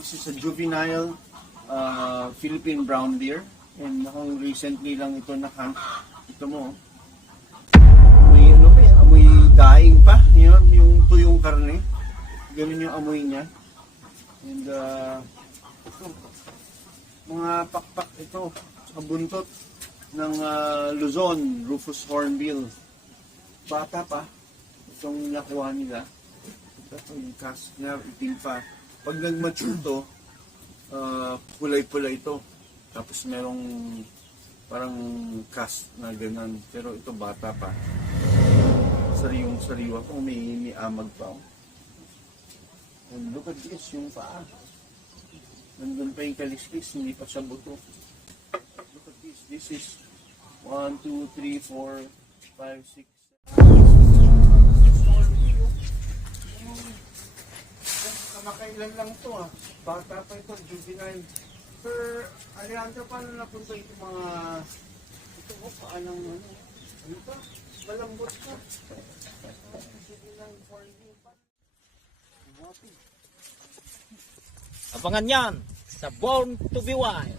This is a juvenile Philippine brown deer. And recently lang ito na-hunt. Ito mo. Amoy ano pa, amoy daing pa. Yun, yung tuyong karne. Ganun yung amoy niya. And ito, mga pakpak ito sa buntot ng Luzon, Rufus Hornbill. Bata pa. Itong nakuha nila. Ito yung cast niya, itim pa. Pag nag-mature to, pulay-pulay ito. Tapos merong parang cast na ganun. Pero ito bata pa. Sariwang-sariwa pa. May amag pa. And look at this, yung paa. Nandun pa yung kaliskis, hindi pa sa buto. Look at this. This is 1, 2, 3, 4, 5, 6. Kamakailan lang to ah. Bata pa ito, juvenile. Sir Alejandro, paano napunta ito mga... Ito ko, paanong ano? Ano pa? Malambot ka. Juvenile for you pa. Abangan yan sa Born to be Wild.